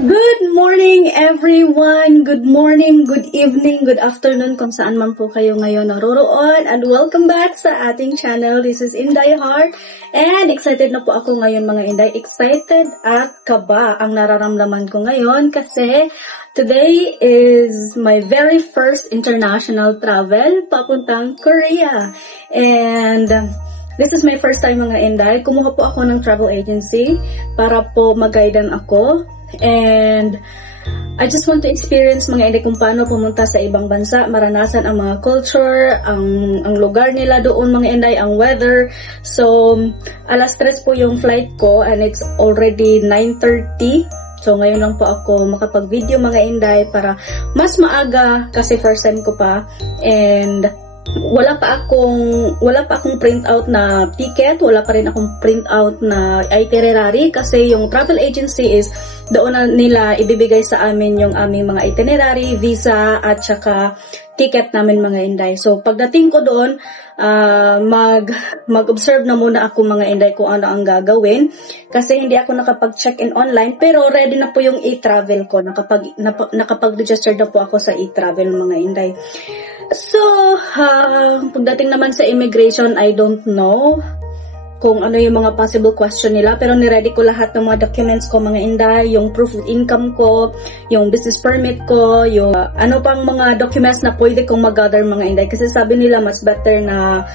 Good morning everyone! Good morning, good evening, good afternoon kung saan man po kayo ngayon naroroon, and welcome back sa ating channel. This is Inday Heart and excited na po ako ngayon mga Inday. Excited at kaba ang nararamdaman ko ngayon kasi today is my very first international travel papuntang Korea. And this is my first time mga Inday. Kumuha po ako ng travel agency para po mag-guidean ako. And I just want to experience mga Inday kung paano pumunta sa ibang bansa, maranasan ang mga culture, ang lugar nila doon mga Inday, ang weather. So, alas 3 po yung flight ko and it's already 9:30. So, ngayon lang po ako makapag-video mga Inday para mas maaga kasi first time ko pa. And wala pa akong print out na ticket, wala pa rin akong print out na itinerary kasi yung travel agency is doon na nila ibibigay sa amin yung aming mga itinerary, visa at saka ticket namin mga Inday. So pagdating ko doon, mag-observe na muna ako mga Inday kung ano ang gagawin kasi hindi ako nakapag-check-in online pero ready na po yung e-travel ko, nakapag-register na po ako sa e-travel mga Inday. So, pagdating naman sa immigration, I don't know kung ano yung mga possible question nila. Pero niready ko lahat ng mga documents ko, mga Inday. Yung proof of income ko, yung business permit ko, yung ano pang mga documents na pwede kong mag-gather, mga Inday. Kasi sabi nila, mas better na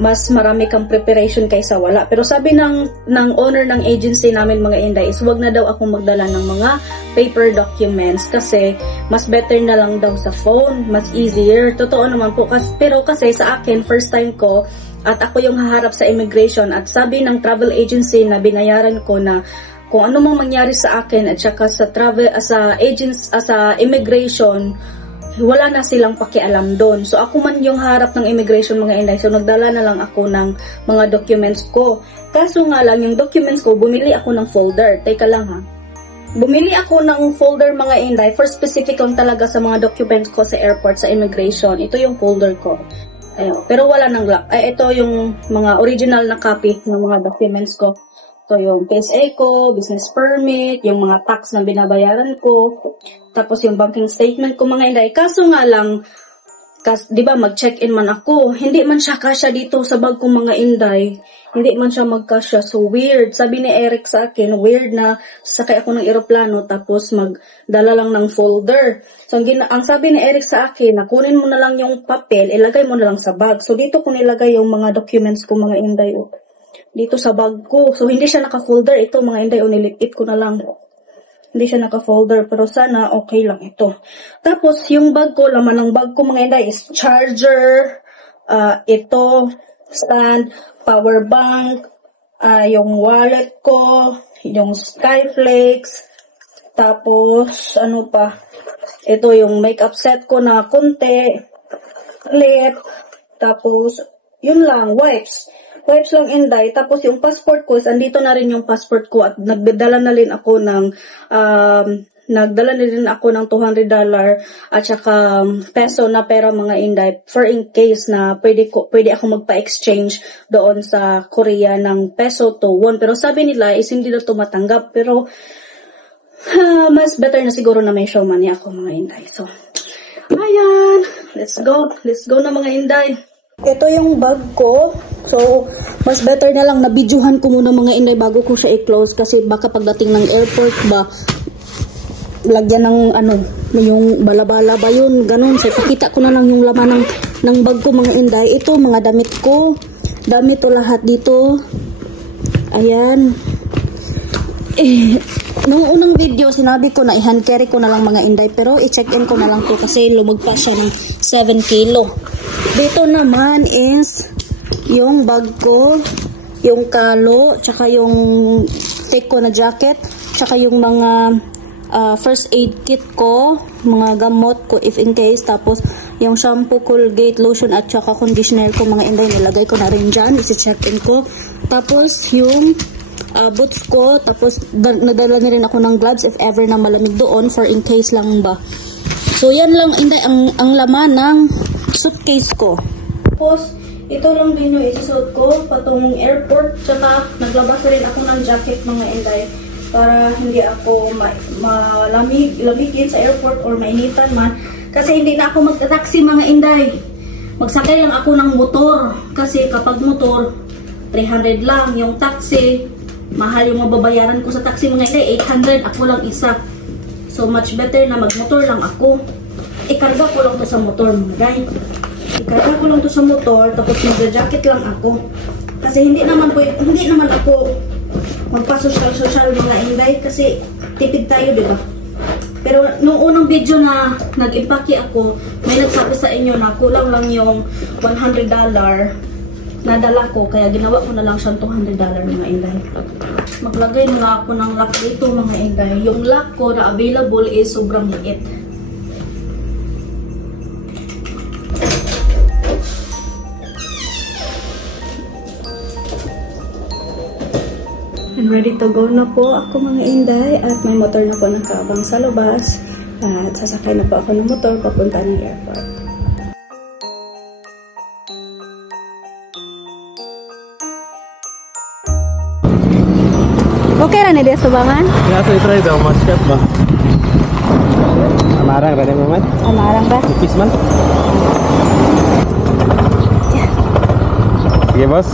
mas marami kang preparation kaysa wala. Pero sabi ng owner ng agency namin, mga Inday, is wag na daw akong magdala ng mga paper documents kasi mas better na lang daw sa phone, mas easier. Totoo naman po, pero kasi sa akin, first time ko, at ako yung haharap sa immigration at sabi ng travel agency na binayaran ko na kung ano mang mangyari sa akin at saka sa sa immigration, wala na silang pakialam doon. So ako man yung harap ng immigration mga Inday, so nagdala na lang ako ng mga documents ko. Kaso nga lang yung documents ko, bumili ako ng folder. Teka lang ha. Bumili ako ng folder mga Inday for specific lang talaga sa mga documents ko sa airport, sa immigration. Ito yung folder ko. Ayun. Pero wala nang lock. Ito yung mga original na copy ng mga documents ko. Ito yung PSA ko, business permit, yung mga tax na binabayaran ko, tapos yung banking statement ko mga Inday. Kaso nga lang, di ba mag-check-in man ako, hindi man siya kasya dito sa bag kong mga Inday. Hindi man siya magkasya. So, weird. Sabi ni Eric sa akin, weird na sakay ako ng eroplano tapos magdala lang ng folder. So, ang sabi ni Eric sa akin, na kunin mo na lang yung papel, ilagay mo na lang sa bag. So, dito ko nilagay yung mga documents ko, mga Inday. Dito sa bag ko. So, hindi siya naka-folder. Ito, mga Inday, nilipit ko na lang. Hindi siya naka-folder. Pero sana, okay lang ito. Tapos, yung bag ko, laman ng bag ko, mga Inday, is charger, ito, stand, power bank, yung wallet ko, yung Skyflex, tapos, ano pa, ito yung makeup set ko na konti, lip, tapos, yun lang, wipes lang Inday, tapos yung passport ko, andito na rin yung passport ko at nagdala na rin ako ng $200 at saka peso na pera mga Inday for in case na pwede ako magpa-exchange doon sa Korea ng peso to won. Pero sabi nila is hindi na tumatanggap pero mas better na siguro na may show money ako mga Inday. So, ayan, let's go na mga Inday. Ito yung bag ko. So, mas better na lang na videohan ko muna mga Inday bago ko siya i-close kasi baka pagdating ng airport ba lagyan ng yung balabala ba yun, ganun. So, pakita ko na lang yung laman ng bag ko mga Inday. Ito, mga damit ko. Damit to lahat dito. Ayan. Nung unang video, sinabi ko na i-hand carry ko na lang mga Inday. Pero i-check-in ko na lang to kasi lumagpas siya ng 7 kilo. Dito naman is yung bag ko, yung kalo, tsaka yung fake ko na jacket, tsaka yung mga first aid kit ko, mga gamot ko if in case, tapos yung shampoo, Colgate, lotion at saka conditioner ko mga Inday, nilagay ko na rin dyan, isi-check-in ko. Tapos yung boots ko, tapos nadala na rin ako ng gloves if ever na malamig doon for in case lang ba. So yan lang Inday ang laman ng suitcase ko. Tapos ito lang din yung isusuot ko patungong airport, tsaka naglabas rin ako ng jacket mga Inday para hindi ako malamigin sa airport or mainitan man. Kasi hindi na ako magta-taxi mga inday. Magsakay lang ako ng motor. Kasi kapag motor, 300 lang. Yung taxi, mahal yung mababayaran ko sa taxi mga inday. 800, ako lang isa. So much better na magmotor lang ako. Ikarga ko lang to sa motor mga inday. Ikarga ko lang to sa motor, tapos mag-jacket lang ako. Kasi hindi naman ako magpa-social mga inday kasi tipid tayo, di ba? Pero nung unang video na nag-impake ako, may nagsabi sa inyo na kulang lang yung $100 na dala ko, kaya ginawa ko na lang siyang $200 mga inday. Maglagay na ako ng lock dito mga inday. Yung lock ko na available is sobrang liit. And ready to go na po ako mga inday at may motor na po nakaabang sa labas at sasakay na po ako ng motor papunta ng airport. Okay ra ni dia subangan? Ya, saya try daw mas chef ba. Amarang ra ni mamat? Amarang ba? Tipis man. Sige, boss.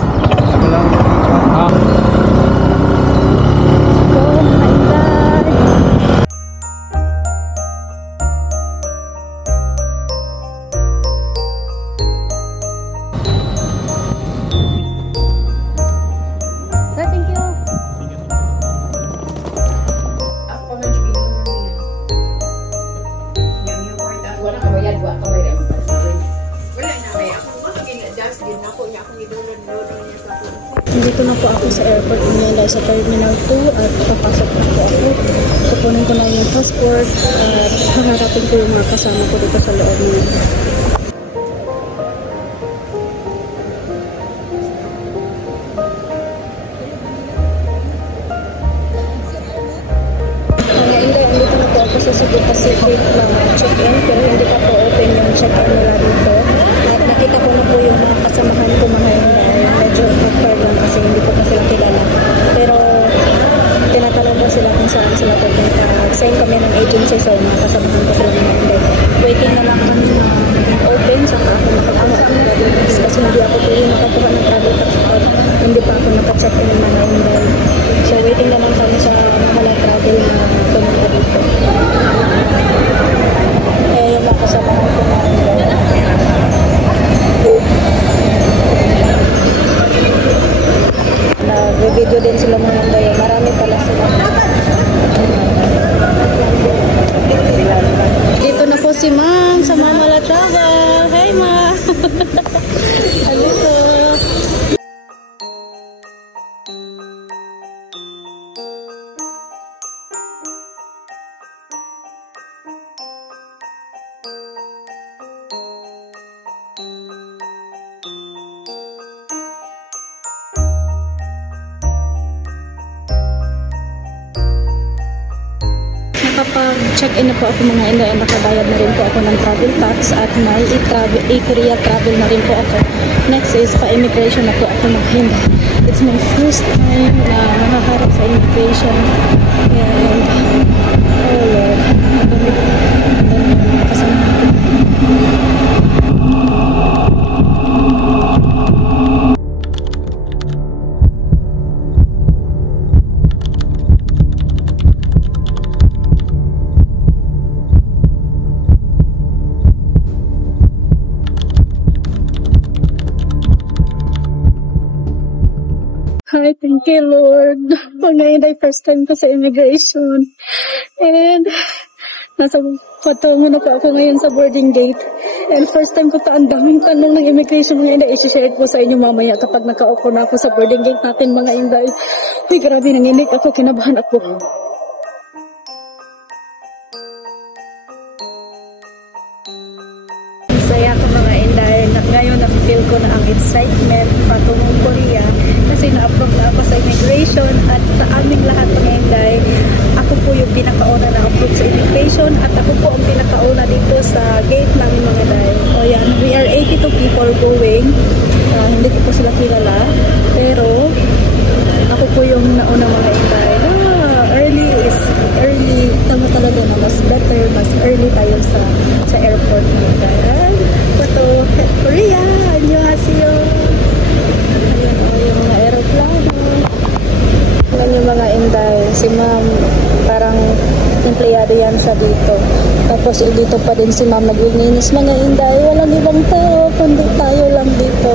Dito na po ako sa airport ngayon sa Terminal 2 at papasok na po ako. Kukunin ko na yung passport at haharapin ko yung mga kasama ko dito sa loob niya. Andito na po ako sa Cebu Pacific na check-in pero hindi pa po open yung check-in nila dito. At nakita ko na po yung mga kasamahan ko mga medyo awkward lang kasi hindi ko pa sila kilala. Pero tinatanong ko sila kung saan sila pupunta. Same kami ng agency so mga kasamahan ko sila mga hindi. Waiting na lang kami na open saka ako makakuha ng travel tax kasi hindi ako pwede makakuha ng travel tax pag hindi pa ako naka-check-in ng mga hindi. So waiting na lang kami sa mga travel na pumunta dito. Eh yung mga kasamahan ko na nag-video din sila mga bayo. Marami pala sila. Dito na po si Ma'am sa Mama La Travel. Hey Ma! Ano po? Nakapag-check-in na po ako mga inday at nakabayad na rin po ako ng travel tax at may e-Korea travel na rin po ako. Next is pa-immigration na po ako ng Hinda. It's my first time na nakaharap sa immigration and oh Lord, ang dami mga kasama ko. Hi, thank you, Lord. Ngayon ay first time ko sa immigration. And nasa patungo na po ako ngayon sa boarding gate. And first time ko pa ang daming tanong ng immigration ngayon na isi-share ko sa inyo mamaya kapag nakaupo na ako sa boarding gate natin mga inday. Uy, grabe, nanginig ako, kinabahan ako. Saya ko mga inday. Ngayon na-feel ko na ang excitement patungong Korea kasi na-approve na ako sa immigration at sa aming lahat mga inday. Ako po yung pinakauna na approve sa immigration at ako po ang pinakauna dito sa gate namin mga inday. O yan, we are 82 people going. Hindi ko po sila kilala pero ako po yung nauna mga inday. Early yung mga inday. Si ma'am, parang empleyado yan siya dito. Tapos dito pa din si ma'am naglilinis mga inday. Walang ibang tao, kundi tayo lang dito.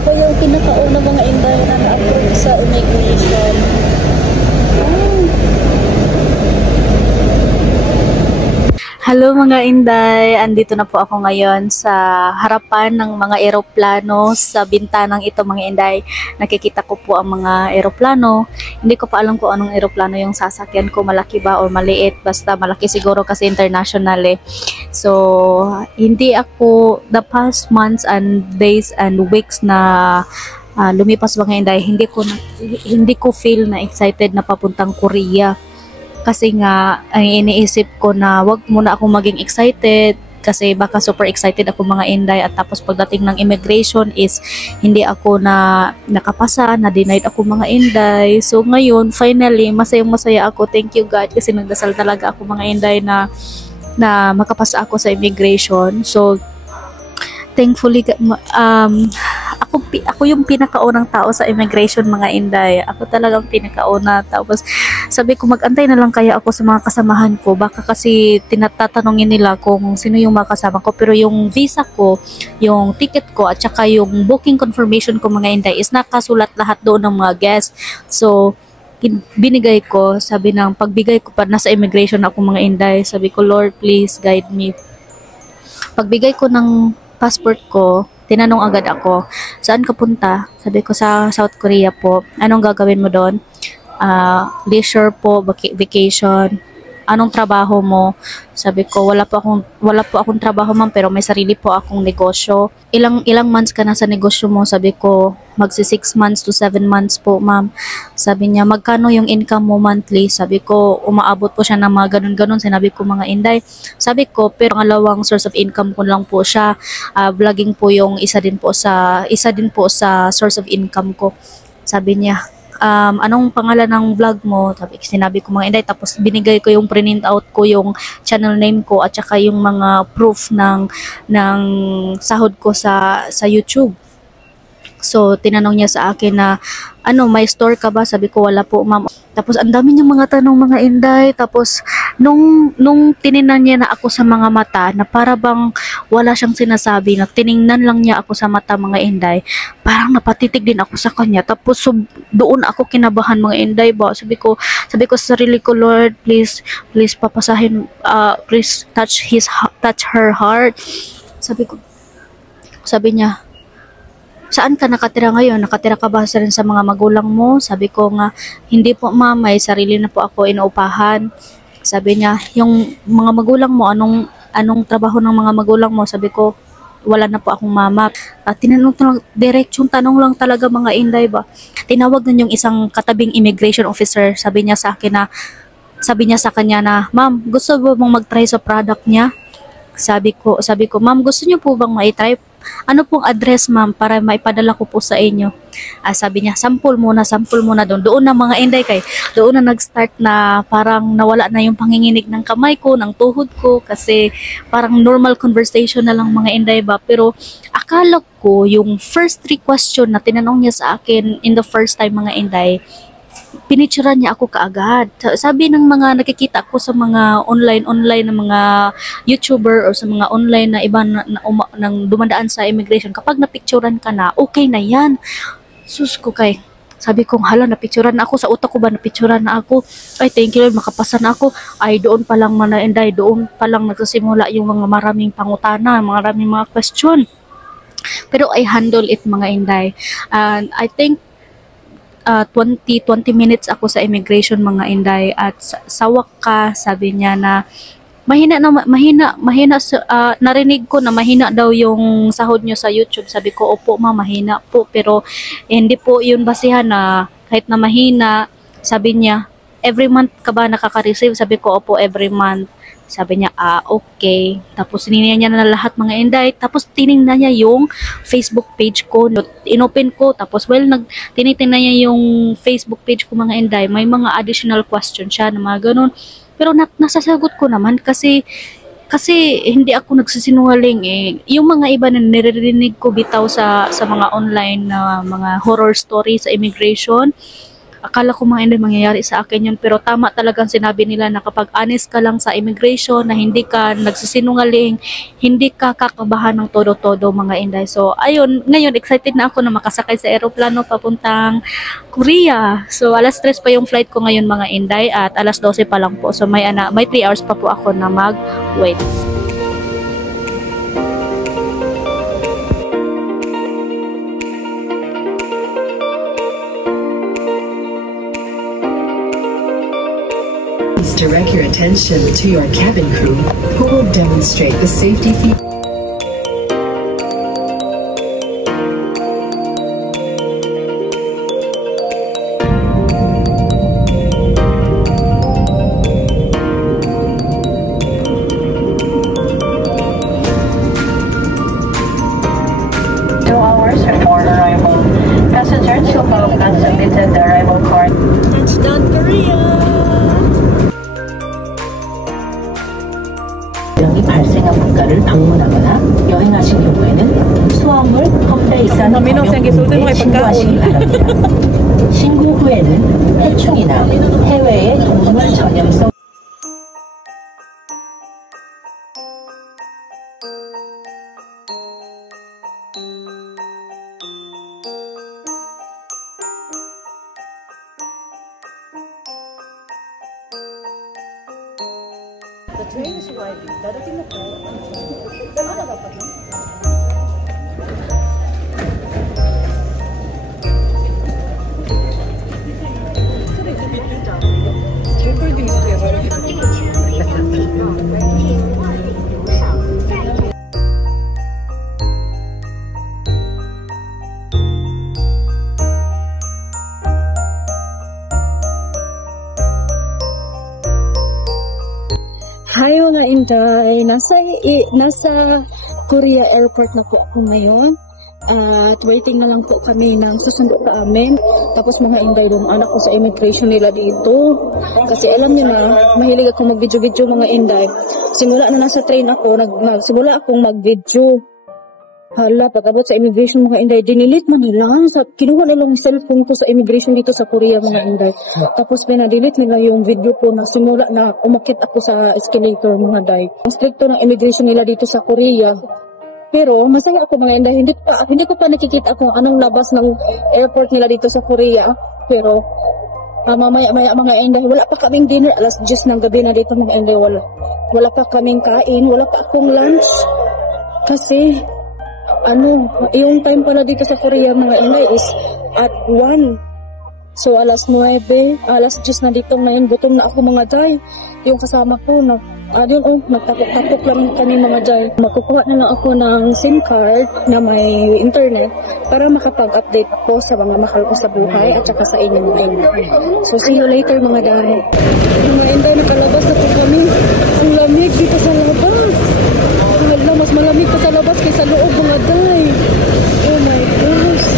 Ako yung pinakauna mga inday na na-approve sa immigration. Hello mga inday, andito na po ako ngayon sa harapan ng mga eroplano sa bintanang ito mga inday. Nakikita ko po ang mga eroplano. Hindi ko pa alam kung anong eroplano yung sasakyan ko, malaki ba o maliit. Basta malaki siguro kasi international eh. So, hindi ako the past months and days and weeks na lumipas mga inday, hindi ko feel na excited na papuntang Korea. Kasi nga, ang iniisip ko na wag muna akong maging excited kasi baka super excited ako mga inday at tapos pagdating ng immigration is hindi ako na nakapasa, na denied ako mga inday. So ngayon, finally, masayang-masaya ako. Thank you God kasi nagdasal talaga ako mga inday na makapasa ako sa immigration. So, thankfully, ako yung pinakaunang tao sa immigration mga inday. Ako talagang pinakauna. Tapos sabi ko mag-antay na lang kaya ako sa mga kasamahan ko. Baka kasi tinatatanungin nila kung sino yung mga kasama ko. Pero yung visa ko, yung ticket ko at saka yung booking confirmation ko mga inday is nakasulat lahat doon ng mga guests. So binigay ko, sabi ng pagbigay ko pa nasa immigration ako mga inday. Sabi ko, Lord please guide me. Pagbigay ko ng passport ko, tinanong agad ako, saan ka punta? Sabi ko sa South Korea po. Anong gagawin mo doon? Leisure po, vacation. Anong trabaho mo? Sabi ko, wala po akong trabaho ma'am, pero may sarili po akong negosyo. Ilang months ka na sa negosyo mo? Sabi ko, magsi 6 months to 7 months po ma'am. Sabi niya, magkano yung income mo monthly? Sabi ko, umaabot po siya ng mga ganun-ganun. Sinabi ko mga inday. Sabi ko, pero ang alawang source of income ko lang po siya. Vlogging po yung isa din po sa source of income ko. Sabi niya, anong pangalan ng vlog mo? Sinabi ko mga inday, tapos binigay ko yung print out ko yung channel name ko at saka yung mga proof ng sahod ko sa YouTube. So, tinanong niya sa akin na, may store ka ba? Sabi ko, wala po, ma'am. Tapos, ang dami niyang mga tanong, mga inday. Tapos, nung tininan niya na ako sa mga mata, na para bang wala siyang sinasabi, na tiningnan lang niya ako sa mata, mga inday, parang napatitig din ako sa kanya. Tapos, doon ako kinabahan, mga inday ba? Sabi ko sa sarili ko, Lord, please papasahin, please touch her heart. Sabi niya, saan ka nakatira ngayon? Nakatira ka ba rin sa mga magulang mo? Sabi ko nga, hindi po ma'am, may sarili na po ako inuupahan. Sabi niya, yung mga magulang mo, anong trabaho ng mga magulang mo? Sabi ko, wala na po akong mama. Diretsong tanong lang talaga mga inday ba? Tinawag na yung isang katabing immigration officer. Sabi niya sa kanya na, ma'am, gusto mo bang mag-try sa product niya? Sabi ko, ma'am, gusto niyo po bang ma-try? Ano pong address ma'am para maipadala ko po sa inyo? Sabi niya, sample muna doon. Doon na mga inday doon na nag-start na parang nawala na yung panginginig ng kamay ko, ng tuhod ko, kasi parang normal conversation na lang mga inday ba. Pero akala ko yung first 3 question na tinanong niya sa akin in the first time mga inday, pinicturean niya ako kaagad. Sabi ng mga nakikita ko sa mga online na mga YouTuber or sa mga online na iba nang dumadaan sa immigration, kapag napicturean ka na, okay na yan. Sus ko sabi ko, hala, napicturean na ako. Sa utak ko ba, napicturean na ako? Ay, thank you Lord, makapasa na ako. Ay, doon pa lang doon pa lang nagsasimula yung mga maraming pangutana, maraming mga question. Pero I handle it mga inday. And I think 20 minutes ako sa immigration mga inday, at sa wakas sabi niya na narinig ko na mahina daw yung sahod nyo sa YouTube. Sabi ko, opo ma'am, mahina po, pero hindi po yun basihan na kahit na mahina. Sabi niya, every month ka ba nakaka-receive? Sabi ko, opo, every month. Sabi niya, okay. Tapos tinignan niya na lahat mga inday. Tapos tinignan niya yung Facebook page ko. Inopen ko. Tapos tinitingnan niya yung Facebook page ko mga inday. May mga additional question siya na mga ganun. Pero nasasagot ko naman kasi hindi ako nagsisinungaling eh. Yung mga iba na niririnig ko bitaw sa mga online na mga horror story sa immigration, Akala ko mga Inday mangyayari sa akin yun, pero tama talagang sinabi nila na kapag honest ka lang sa immigration, na hindi ka nagsisinungaling, hindi ka kakabahan ng todo-todo mga Inday. So ayun, ngayon excited na ako na makasakay sa eroplano papuntang Korea. So alas 3 pa yung flight ko ngayon mga Inday at alas 12 pa lang po. So may 3 hours pa po ako na mag-wait. Direct your attention to your cabin crew, who will demonstrate the safety features. Passengers who have not submitted the arrival card. Touchdown Korea! 병이 발생한 국가를 방문하거나 여행하신 경우에는 수화물 펌프에 있는 검역부에 신고하시기 바랍니다. 신고 후에는 해충이나 해외의 동물 전염성 The train is arriving. Dadating na po. Ano na dapat? Hi mga Inday, nasa Korea Airport na po ako ngayon at waiting na lang po kami ng susundo sa amin. Tapos mga Inday, anak ko sa immigration nila dito kasi alam niyo na mahilig ako mag-video mga Inday. Simula na nasa train ako, simula akong mag-video. Hala, pag-abot sa immigration mga Inday, dinilit man nila. Kinuha nilang cellphone ko sa immigration dito sa Korea mga Inday. Tapos pinadelete nila yung video ko na simula na umakit ako sa escalator mga Day. Ang stricto ng immigration nila dito sa Korea. Pero masaya ako mga Inday, hindi ko pa nakikita kung anong labas ng airport nila dito sa Korea. Pero mamaya mga Inday, wala pa kaming dinner, alas 10 ng gabi na dito mga Inday, wala pa kaming kain, wala pa akong lunch. Kasi yung time pala dito sa Korea mga Inday is at 1. So alas 9, alas 10 na dito ngayon, gutom na ako mga Day. Yung kasama ko nagtapok-tapok lang kami mga Day. Magkukuha na lang ako ng SIM card na may internet para makapag-update ko sa mga mahal ko sa buhay at saka sa inyo mga Inday. So see you later mga Day. Mga Inday, nakalabas na po kami. Ang lamig dito sa labas. Hala, mas malamig pa sa labas kaysa loob mga Day. Oh my gosh.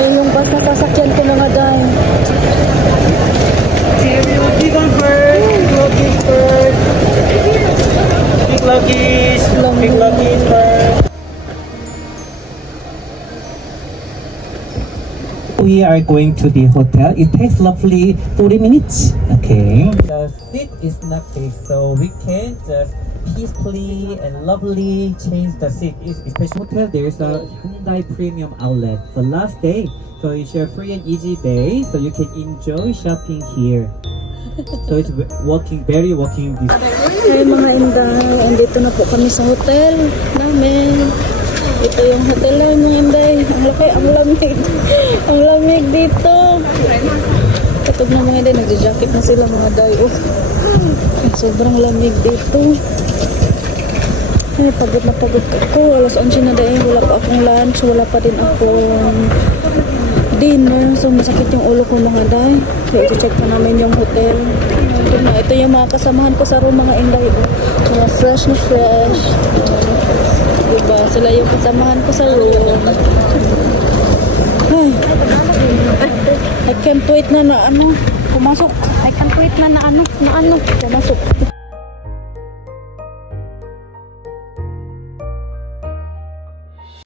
Ayun yung bus na sasakyan ko mga Day. Big Lucky's first. Big Lucky's first. We are going to the hotel. It takes roughly 40 minutes. Okay. The seat is not fixed, so we can just peacefully and lovely change the seat. Especially hotel, there's a Hyundai Premium Outlet. The last day, so it's a free and easy day, so you can enjoy shopping here. So it's very walking distance. Hi mga Inday, andito na po kami sa hotel namin. Ito yung hotel namin mga Inday. Ang laki, ang lamig. Ang lamig dito. Katog na mga Inday, nagja-jacket na sila mga Day. Sobrang lamig dito. Ay, pagod na pagod ako. Alas 11 na Day, wala pa akong lunch, wala pa din akong dinner. So masakit yung ulo ko mga Day. So i-check pa namin yung hotel. Ito yung mga kasamahan ko sa room mga Inday. Mga fresh na fresh. Diba? Sila yung kasamahan ko sa room. Ay. I can't wait na pumasok. I can't wait na pumasok.